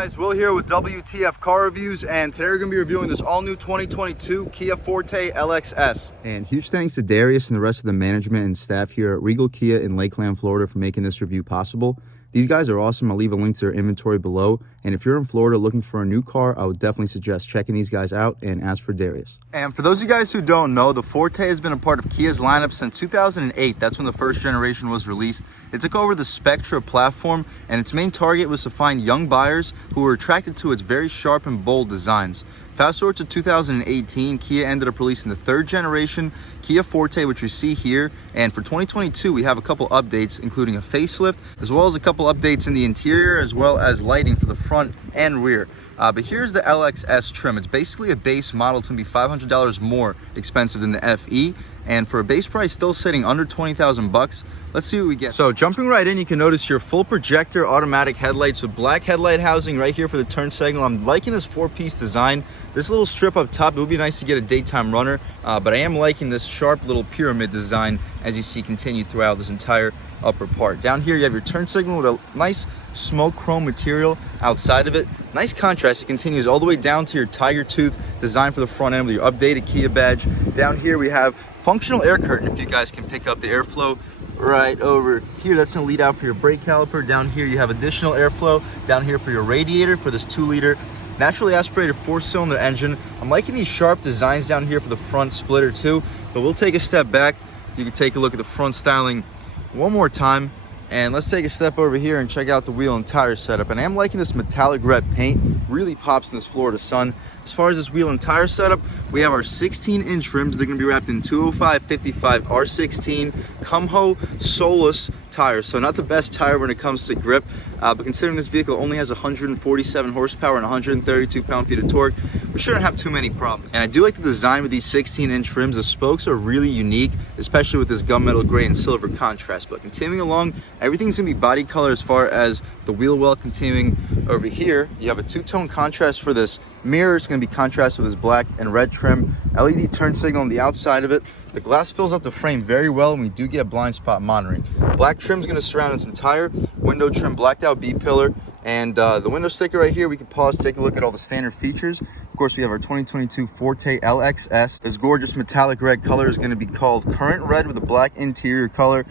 guys, Will here with W.T.F car reviews, and today we're going to be reviewing this all-new 2022 Kia Forte LXS. And huge thanks to Darius and the rest of the management and staff here at Regal Kia in Lakeland, Florida for making this review possible. These guys are awesome. I'll leave a link to their inventory below. And if you're in Florida looking for a new car, I would definitely suggest checking these guys out and ask for Darius. And for those of you guys who don't know, the Forte has been a part of Kia's lineup since 2008. That's when the first generation was released. It took over the Spectra platform, and its main target was to find young buyers who were attracted to its very sharp and bold designs. Fast forward to 2018, Kia ended up releasing the third generation Kia Forte, which you see here. And for 2022, we have a couple updates, including a facelift, as well as a couple updates in the interior, as well as lighting for the front and rear. But here's the LXS trim. It's basically a base model. It's gonna be $500 more expensive than the FE. And for a base price still sitting under 20,000 bucks, let's see what we get. So jumping right in, you can notice your full projector automatic headlights with black headlight housing right here for the turn signal. I'm liking this four-piece design. This little strip up top, it would be nice to get a daytime runner, but I am liking this sharp little pyramid design as you see continued throughout this entire upper part. Down here you have your turn signal with a nice smoke chrome material outside of it. Nice contrast. It continues all the way down to your tiger tooth design for the front end with your updated Kia badge. Down here we have functional air curtain, if you guys can pick up the airflow right over here. That's gonna lead out for your brake caliper. Down here you have additional airflow down here for your radiator for this 2-liter naturally aspirated 4-cylinder engine. I'm liking these sharp designs down here for the front splitter too, but we'll take a step back. You can take a look at the front styling one more time, and let's take a step over here and check out the wheel and tire setup. And I am liking this metallic red paint, really pops in this Florida sun. As far as this wheel and tire setup, we have our 16-inch rims. They're gonna be wrapped in 205/55 R16 Kumho Solus tires. So not the best tire when it comes to grip, but considering this vehicle only has 147 horsepower and 132 pound-feet of torque, we shouldn't have too many problems. And I do like the design with these 16-inch rims. The spokes are really unique, especially with this gunmetal gray and silver contrast. But continuing along, everything's gonna be body color as far as the wheel well. Continuing over here, you have a two-tone contrast for this mirror. It's going to be contrasted with this black and red trim. LED turn signal on the outside of it. The glass fills up the frame very well, and we do get blind spot monitoring. Black trim is going to surround its entire window trim, blacked out B-pillar, and the window sticker right here. We can pause, take a look at all the standard features. Of course, we have our 2022 Forte LXS. This gorgeous metallic red color is going to be called Current Red with a black interior color.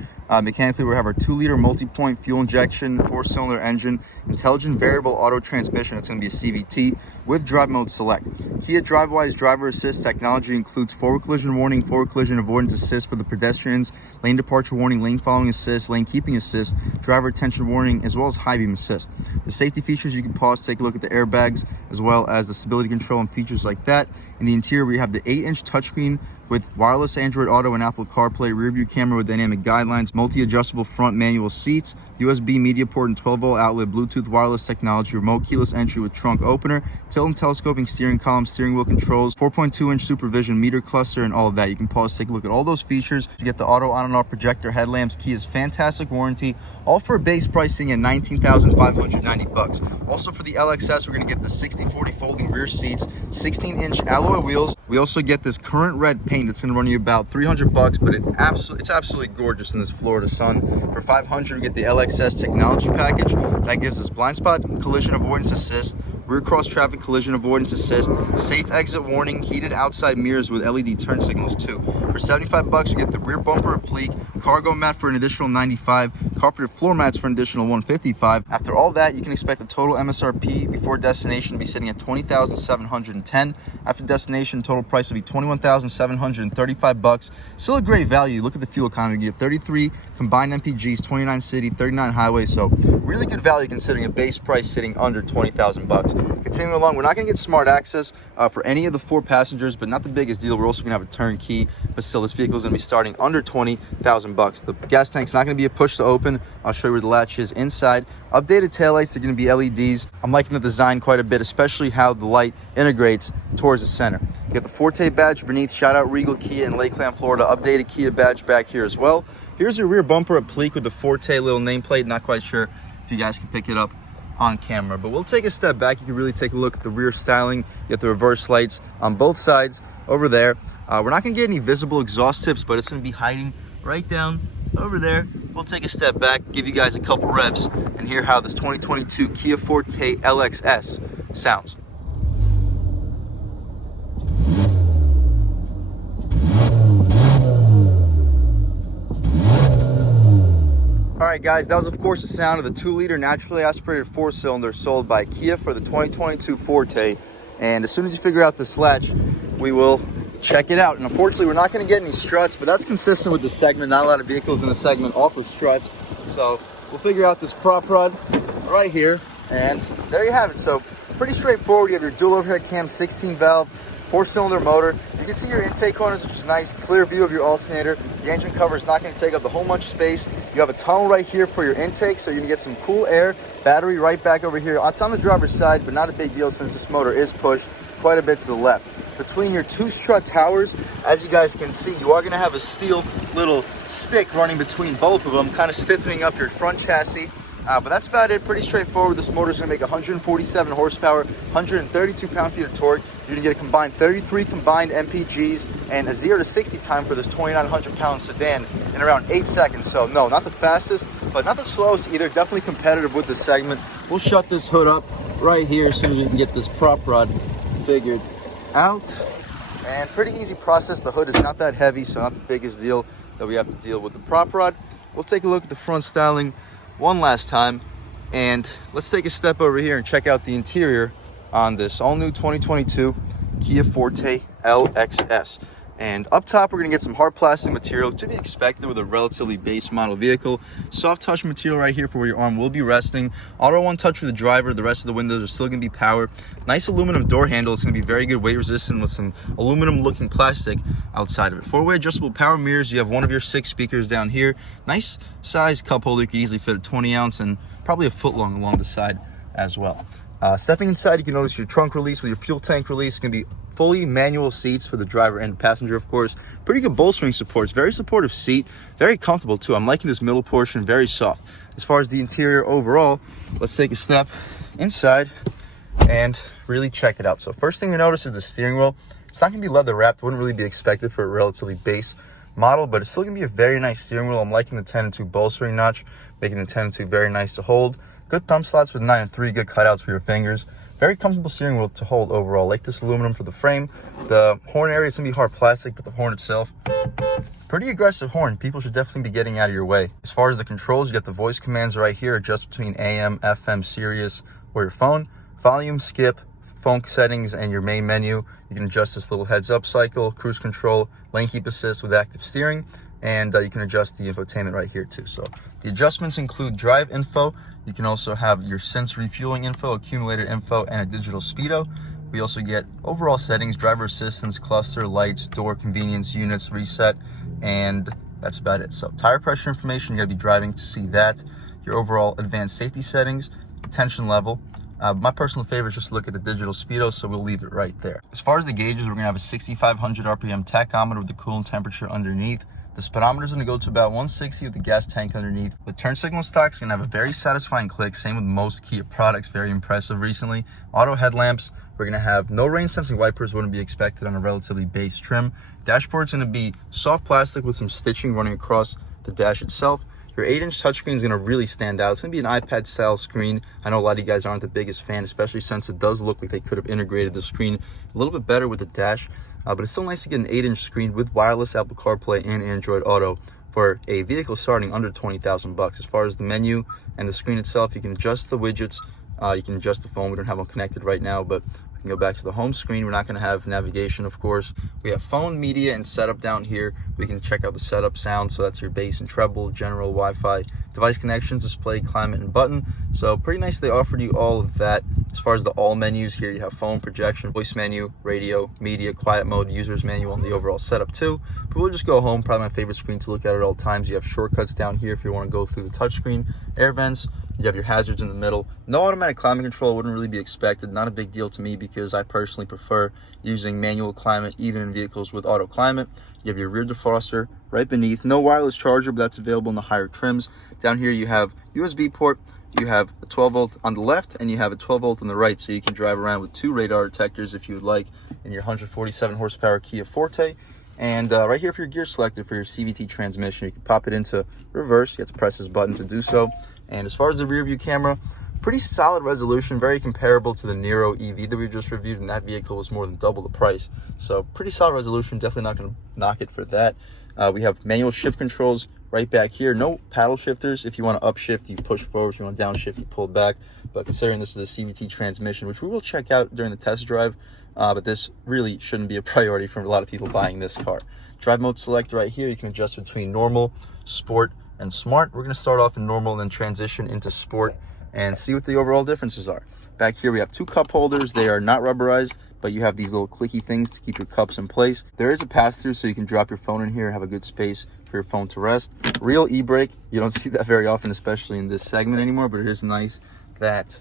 Mechanically, we have our 2-liter multi-point fuel injection, 4-cylinder engine, intelligent variable auto transmission. It's going to be a CVT with drive mode select. Kia DriveWise driver assist technology includes forward collision warning, forward collision avoidance assist for the pedestrians, lane departure warning, lane following assist, lane keeping assist, driver attention warning, as well as high beam assist. The safety features, you can pause, take a look at the airbags, as well as the stability control and features like that. In the interior, we have the 8-inch touchscreen with wireless Android Auto and Apple CarPlay, rear view camera with dynamic guidelines, multi-adjustable front manual seats, USB media port and 12-volt outlet, Bluetooth wireless technology, remote keyless entry with trunk opener, tilt and telescoping steering column, steering wheel controls, 4.2-inch supervision meter cluster, and all of that. You can pause, take a look at all those features. You get the auto on and off projector headlamps, Kia's fantastic warranty, all for base pricing at $19,590. Also for the LXS, we're gonna get the 60/40 folding rear seats, 16-inch alloy wheels. We also get this current red paint. It's gonna run you about 300 bucks, but it's absolutely gorgeous in this Florida sun. For 500, we get the LXS technology package. That gives us blind spot collision avoidance assist, rear cross traffic collision avoidance assist, safe exit warning, heated outside mirrors with LED turn signals too. For 75 bucks, we get the rear bumper applique, cargo mat for an additional 95, carpeted floor mats for an additional 155. After all that, you can expect the total MSRP before destination to be sitting at $20,710. After destination, total price will be $21,735 bucks. Still a great value. Look at the fuel economy. You get 33 combined MPGs, 29 city, 39 highway. So really good value considering a base price sitting under 20,000 bucks. Continuing along, we're not going to get smart access for any of the 4 passengers, but not the biggest deal. We're also going to have a turnkey, but still this vehicle is going to be starting under 20,000 bucks. The gas tank's not going to be a push to open. I'll show you where the latch is inside. Updated taillights, they're going to be LEDs. I'm liking the design quite a bit, especially how the light integrates towards the center. You get the Forte badge beneath. Shout out Regal Kia in Lakeland, Florida. Updated Kia badge back here as well. Here's your rear bumper applique with the Forte little nameplate. Not quite sure if you guys can pick it up on camera, but we'll take a step back. You can really take a look at the rear styling. You get the reverse lights on both sides over there. We're not going to get any visible exhaust tips, but it's going to be hiding right down over there. we'll take a step back, give you guys a couple revs, and hear how this 2022 Kia Forte LXS sounds. Alright guys, that was of course the sound of the 2-liter naturally aspirated 4-cylinder sold by Kia for the 2022 Forte. And as soon as you figure out this latch, we will check it out. And unfortunately, we're not going to get any struts, but that's consistent with the segment. Not a lot of vehicles in the segment offer struts. So we'll figure out this prop rod right here. And there you have it. So pretty straightforward. You have your dual overhead cam, 16-valve, 4-cylinder motor. You can see your intake corners, which is nice. Clear view of your alternator. The engine cover is not going to take up the whole much space. You have a tunnel right here for your intake, so you're going to get some cool air. Battery right back over here. It's on the driver's side, but not a big deal since this motor is pushed quite a bit to the left. Between your 2 strut towers, as you guys can see, you are going to have a steel little stick running between both of them, kind of stiffening up your front chassis. But that's about it. Pretty straightforward. This motor is going to make 147 horsepower, 132 pound-feet of torque. You're going to get a combined 33 combined MPGs and a 0 to 60 time for this 2,900-pound sedan in around 8 seconds. So no, not the fastest, but not the slowest either. Definitely competitive with the segment. We'll shut this hood up right here as soon as we can get this prop rod figured out. And pretty easy process. The hood is not that heavy, so not the biggest deal that we have to deal with the prop rod. We'll take a look at the front styling one last time, and let's take a step over here and check out the interior on this all-new 2022 Kia Forte LXS. And up top, we're going to get some hard plastic material to be expected with a relatively base model vehicle. Soft touch material right here for where your arm will be resting. Auto one touch for the driver. The rest of the windows are still going to be power. Nice aluminum door handle. It's going to be very good weight resistant with some aluminum looking plastic outside of it. 4-way adjustable power mirrors. You have one of your 6 speakers down here. Nice size cup holder. You can easily fit a 20 ounce and probably a foot long along the side as well. Stepping inside, you can notice your trunk release with your fuel tank release. It's going to be fully manual seats for the driver and the passenger, of course. Pretty good bolstering supports, very supportive seat, very comfortable too. I'm liking this middle portion, very soft. As far as the interior overall, let's take a step inside and really check it out. So first thing we notice is the steering wheel. It's not going to be leather wrapped, wouldn't really be expected for a relatively base model, but it's still going to be a very nice steering wheel. I'm liking the 10-2 bolstering notch, making the 10-2 very nice to hold. Good thumb slots with 9 and 3, good cutouts for your fingers. Very comfortable steering wheel to hold overall. Like this aluminum for the frame. The horn area, it's gonna be hard plastic, but the horn itself, pretty aggressive horn. People should definitely be getting out of your way. As far as the controls, you got the voice commands right here, adjust between AM, FM, Sirius, or your phone. Volume, skip, phone settings, and your main menu. You can adjust this little heads up cycle, cruise control, lane keep assist with active steering, and you can adjust the infotainment right here too. So the adjustments include drive info. You can also have your sense refueling info, accumulator info, and a digital speedo. We also get overall settings, driver assistance, cluster, lights, door convenience, units, reset, and that's about it. So tire pressure information, you gotta be driving to see that. Your overall advanced safety settings, attention level. My personal favorite is just to look at the digital speedo, so we'll leave it right there. As far as the gauges, we're gonna have a 6,500 RPM tachometer with the coolant temperature underneath. The speedometer is going to go to about 160 with the gas tank underneath. The turn signal stock is going to have a very satisfying click. Same with most Kia products. Very impressive recently. Auto headlamps. We're going to have no rain sensing wipers. Wouldn't be expected on a relatively base trim. Dashboard's going to be soft plastic with some stitching running across the dash itself. Your 8-inch touchscreen is going to really stand out. It's going to be an iPad style screen. I know a lot of you guys aren't the biggest fan, especially since it does look like they could have integrated the screen a little bit better with the dash. But it's still nice to get an 8-inch screen with wireless Apple CarPlay and Android Auto for a vehicle starting under 20,000 bucks. As far as the menu and the screen itself, you can adjust the widgets. You can adjust the phone. We don't have one connected right now, but we can go back to the home screen. We're not going to have navigation, of course. We have phone, media, and setup down here. We can check out the setup sound. So that's your bass and treble, general, Wi-Fi, device connections, display, climate, and button. So pretty nice. They offered you all of that. As far as the all menus here, you have phone, projection, voice menu, radio, media, quiet mode, user's manual, and the overall setup too. But we'll just go home. Probably my favorite screen to look at all times. You have shortcuts down here if you want to go through the touchscreen, air vents. You have your hazards in the middle. No automatic climate control, wouldn't really be expected. Not a big deal to me because I personally prefer using manual climate even in vehicles with auto climate. You have your rear defroster right beneath. No wireless charger, but that's available in the higher trims. Down here you have USB port. You have a 12 volt on the left and you have a 12 volt on the right, so you can drive around with 2 radar detectors if you would like in your 147 horsepower Kia Forte. And right here for your gear selector for your CVT transmission, you can pop it into reverse. You have to press this button to do so. And as far as the rear view camera, pretty solid resolution, very comparable to the Nero EV that we just reviewed, and that vehicle was more than double the price. So pretty solid resolution, definitely not going to knock it for that. We have manual shift controls right back here. No paddle shifters. If you want to upshift, you push forward. If you want to downshift, you pull back. But considering this is a CVT transmission, which we will check out during the test drive, but this really shouldn't be a priority for a lot of people buying this car. Drive mode select right here. You can adjust between normal, sport, and smart. We're going to start off in normal and then transition into sport and see what the overall differences are. Back here we have two cup holders. They are not rubberized, but you have these little clicky things to keep your cups in place. There is a pass-through, so you can drop your phone in here and have a good space for your phone to rest. Real e-brake, you don't see that very often, especially in this segment anymore, but it is nice that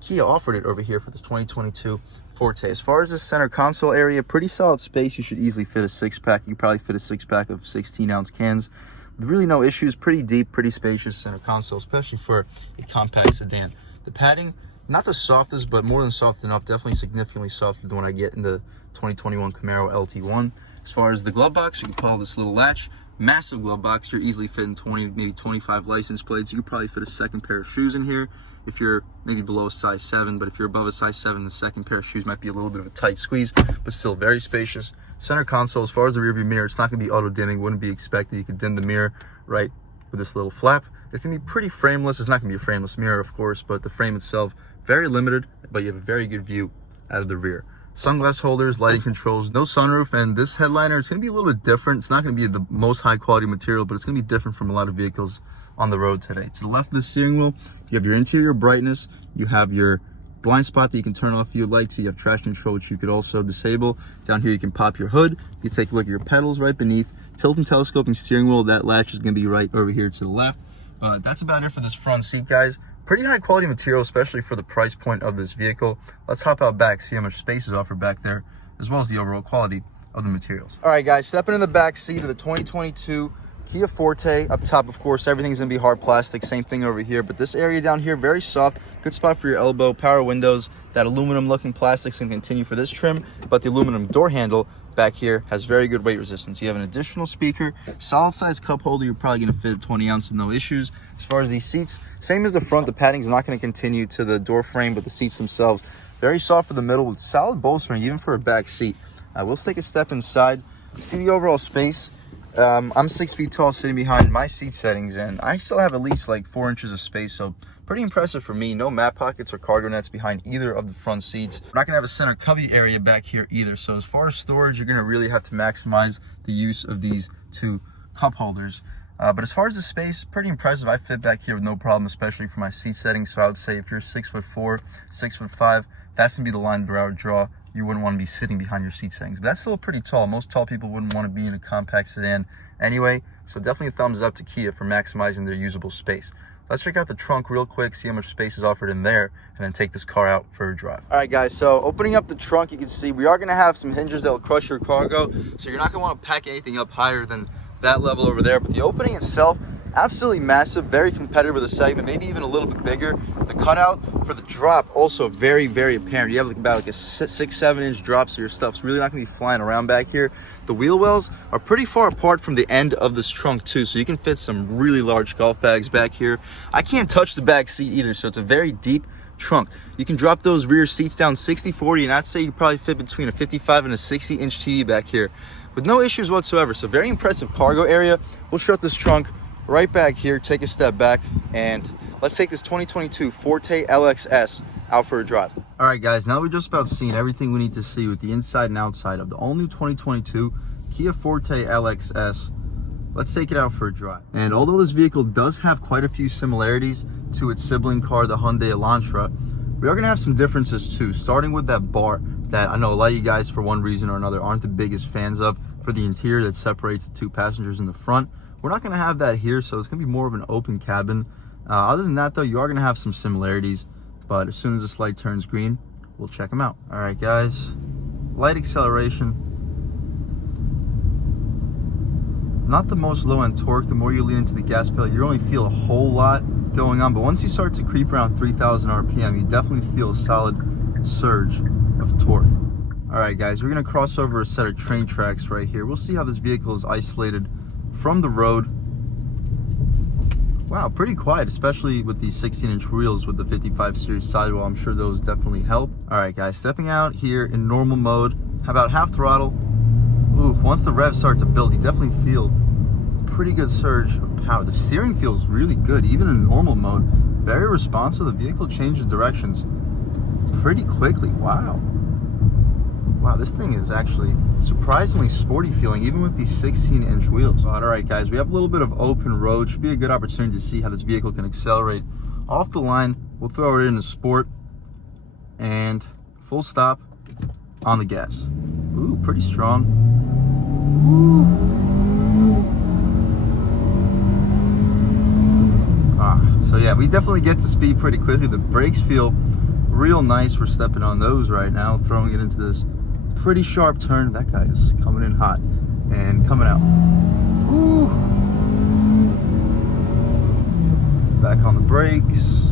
Kia offered it over here for this 2022 Forte. As far as the center console area, pretty solid space. You should easily fit a six-pack. You could probably fit a six-pack of 16-ounce cans with really no issues. Pretty deep, pretty spacious center console, especially for a compact sedan. The padding, not the softest, but more than soft enough. Definitely significantly softer than what I get in the 2021 Camaro LT1. As far as the glove box, you can pull this little latch. Massive glove box. You're easily fitting 20, maybe 25 license plates. You could probably fit a second pair of shoes in here if you're maybe below a size 7, but if you're above a size 7, the second pair of shoes might be a little bit of a tight squeeze, but still very spacious. Center console, as far as the rear view mirror, it's not going to be auto dimming. Wouldn't be expected. You could dim the mirror right with this little flap. It's going to be pretty frameless. It's not going to be a frameless mirror, of course, but the frame itself, very limited, but you have a very good view out of the rear. Sunglass holders, lighting controls, no sunroof, and this headliner, it's going to be a little bit different. It's not going to be the most high quality material, but it's going to be different from a lot of vehicles on the road today. To the left of the steering wheel, you have your interior brightness, you have your blind spot that you can turn off if you'd like to, you have traction control, which you could also disable. Down here you can pop your hood, you take a look at your pedals right beneath, tilt and telescoping steering wheel, that latch is going to be right over here to the left. That's about it for this front seat, guys. Pretty high quality material, especially for the price point of this vehicle. Let's hop out back, see how much space is offered back there, as well as the overall quality of the materials. All right, guys, stepping in the back seat of the 2022 Kia Forte. Up top, of course, everything's gonna be hard plastic. Same thing over here, but this area down here, very soft. Good spot for your elbow. Power windows. That aluminum looking plastic's gonna continue for this trim, but the aluminum door handle back here has very good weight resistance. You have an additional speaker, solid size cup holder. You're probably gonna fit 20 ounces, no issues. As far as these seats, same as the front. The padding's not gonna continue to the door frame, but the seats themselves, very soft for the middle with solid bolstering, even for a back seat. We'll take a step inside, see the overall space. I'm 6 feet tall sitting behind my seat settings, and I still have at least like 4 inches of space, so pretty impressive for me. No mat pockets or cargo nets behind either of the front seats. We're not gonna have a center cubby area back here either, so as far as storage, you're gonna really have to maximize the use of these two cup holders. But as far as the space, pretty impressive. I fit back here with no problem, especially for my seat settings. So I would say if you're 6'4", 6'5", that's gonna be the line where I would draw. You wouldn't want to be sitting behind your seat settings, but that's still pretty tall. Most tall people wouldn't want to be in a compact sedan anyway, so definitely a thumbs up to Kia for maximizing their usable space. Let's check out the trunk real quick, see how much space is offered in there, and then take this car out for a drive. All right, guys, so opening up the trunk, you can see we are going to have some hinges that will crush your cargo, so you're not going to want to pack anything up higher than that level over there, but the opening itself, absolutely massive, very competitive with the segment, maybe even a little bit bigger. The cutout for the drop also very, very apparent. You have about like a 6-7 inch drop, so your stuff's really not going to be flying around back here. The wheel wells are pretty far apart from the end of this trunk too, so you can fit some really large golf bags back here. I can't touch the back seat either, so it's a very deep trunk. You can drop those rear seats down 60-40, and I'd say you probably fit between a 55 and a 60 inch TV back here with no issues whatsoever. So very impressive cargo area. We'll shut this trunk right back here, take a step back, and let's take this 2022 Forte LXS out for a drive. All right, guys, now we've just about seen everything we need to see with the inside and outside of the all-new 2022 Kia Forte LXS. Let's take it out for a drive. And although this vehicle does have quite a few similarities to its sibling car, the Hyundai Elantra, we are going to have some differences too, starting with that bar that I know a lot of you guys, for one reason or another, aren't the biggest fans of, for the interior that separates the two passengers in the front. We're not going to have that here, so it's going to be more of an open cabin. Other than that, though, you are going to have some similarities, but as soon as this light turns green, we'll check them out. All right, guys, light acceleration. Not the most low-end torque. The more you lean into the gas pedal, you only feel a whole lot going on, but once you start to creep around 3,000 RPM, you definitely feel a solid surge of torque. All All right, guys, we're gonna cross over a set of train tracks right here. We'll see how this vehicle is isolated from the road. Wow, pretty quiet, especially with these 16-inch wheels with the 55 series sidewall. I'm sure those definitely help. All right, guys, stepping out here in normal mode, about half throttle. Ooh, once the revs start to build, you definitely feel pretty good surge of power. The steering feels really good, even in normal mode. Very responsive. The vehicle changes directions pretty quickly. Wow. Wow, this thing is actually surprisingly sporty feeling, even with these 16-inch wheels. All right, guys, we have a little bit of open road. Should be a good opportunity to see how this vehicle can accelerate off the line. We'll throw it into sport and full stop on the gas. Ooh, pretty strong. Ooh. So yeah, we definitely get to speed pretty quickly. The brakes feel real nice. We're stepping on those right now, throwing it into this pretty sharp turn. That guy is coming in hot and coming out. Ooh. Back on the brakes,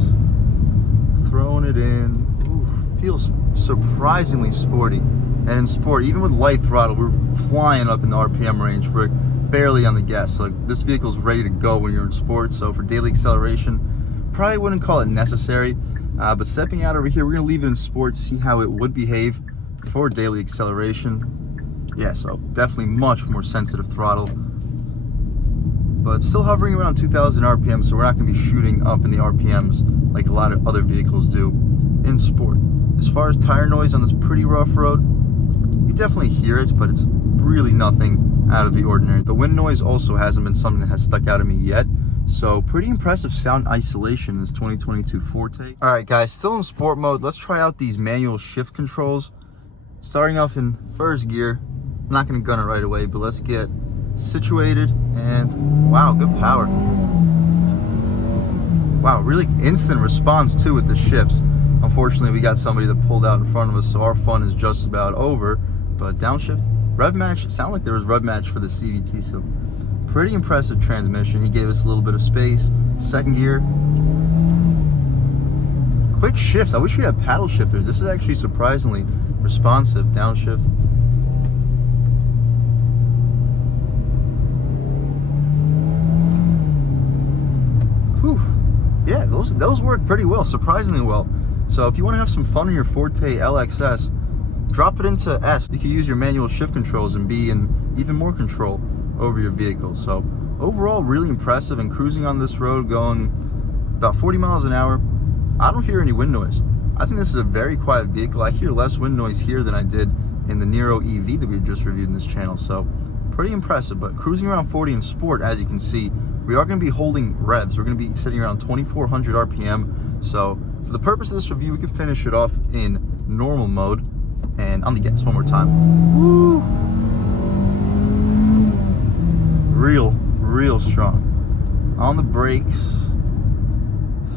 throwing it in. Ooh, feels surprisingly sporty. And in sport, even with light throttle, we're flying up in the RPM range. We're barely on the gas. So this vehicle is ready to go when you're in sport. So for daily acceleration, probably wouldn't call it necessary. But stepping out over here, we're gonna leave it in sport, see how it would behave for daily acceleration. Yeah, so definitely much more sensitive throttle, but still hovering around 2,000 RPM, so we're not gonna be shooting up in the RPMs like a lot of other vehicles do in sport. As far as tire noise on this pretty rough road, you definitely hear it, but it's really nothing out of the ordinary. The wind noise also hasn't been something that has stuck out at me yet. So pretty impressive sound isolation in this 2022 Forte. All right, guys, still in sport mode. Let's try out these manual shift controls. Starting off in first gear. I'm not gonna gun it right away, but let's get situated, and wow, good power. Wow, really instant response too with the shifts. Unfortunately, we got somebody that pulled out in front of us, so our fun is just about over. But downshift, rev match, it sounded like there was rev match for the CVT, so pretty impressive transmission. He gave us a little bit of space. Second gear. Quick shifts. I wish we had paddle shifters. This is actually surprisingly responsive. Downshift. Whew. Yeah, those work pretty well, surprisingly well. So if you want to have some fun in your Forte LXS, drop it into S. You can use your manual shift controls and be in even more control over your vehicle. So overall, really impressive. And cruising on this road going about 40 miles an hour, I don't hear any wind noise. I think this is a very quiet vehicle. I hear less wind noise here than I did in the Nero EV that we just reviewed in this channel. So pretty impressive. But cruising around 40 in sport, as you can see, we are going to be holding revs. We're going to be sitting around 2,400 RPM. So for the purpose of this review, we can finish it off in normal mode. And on the gas one more time. Woo! Real strong. On the brakes,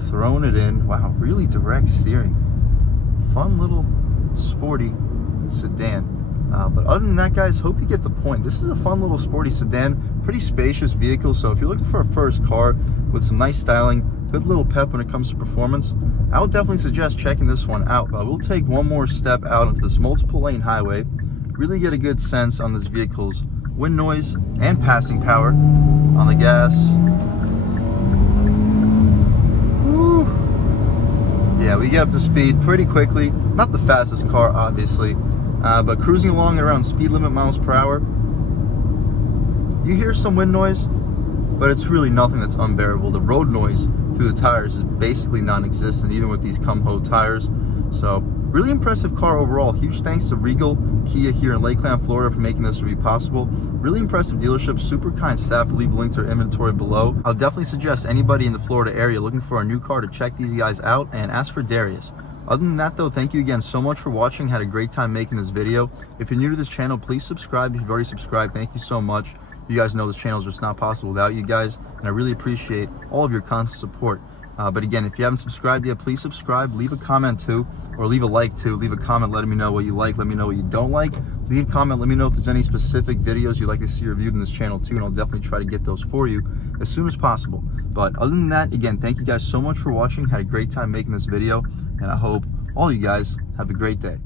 throwing it in. Wow, really direct steering. Fun little sporty sedan. But other than that, guys, hope you get the point. This is a fun little sporty sedan, pretty spacious vehicle. So if you're looking for a first car with some nice styling, good little pep when it comes to performance, I would definitely suggest checking this one out. But we'll take one more step out into this multiple lane highway, really get a good sense on this vehicle's wind noise and passing power on the gas. Woo. Yeah, we get up to speed pretty quickly. Not the fastest car, obviously, but cruising along at around speed limit miles per hour. You hear some wind noise, but it's really nothing that's unbearable. The road noise through the tires is basically non-existent, even with these Cum-Ho tires. So really impressive car overall. Huge thanks to Regal Kia here in Lakeland, Florida for making this review possible. Really impressive dealership, super kind staff. Leave a link to their inventory below. I'll definitely suggest anybody in the Florida area looking for a new car to check these guys out and ask for Darius. Other than that though, thank you again so much for watching. Had a great time making this video. If you're new to this channel, please subscribe. If you've already subscribed, thank you so much. You guys know this channel is just not possible without you guys, and I really appreciate all of your constant support. But again, if you haven't subscribed yet, please subscribe, leave a comment too, or leave a like too. Leave a comment letting me know what you like, let me know what you don't like. Leave a comment, let me know if there's any specific videos you'd like to see reviewed in this channel too, and I'll definitely try to get those for you as soon as possible. But other than that, again, thank you guys so much for watching. Had a great time making this video, and I hope all you guys have a great day.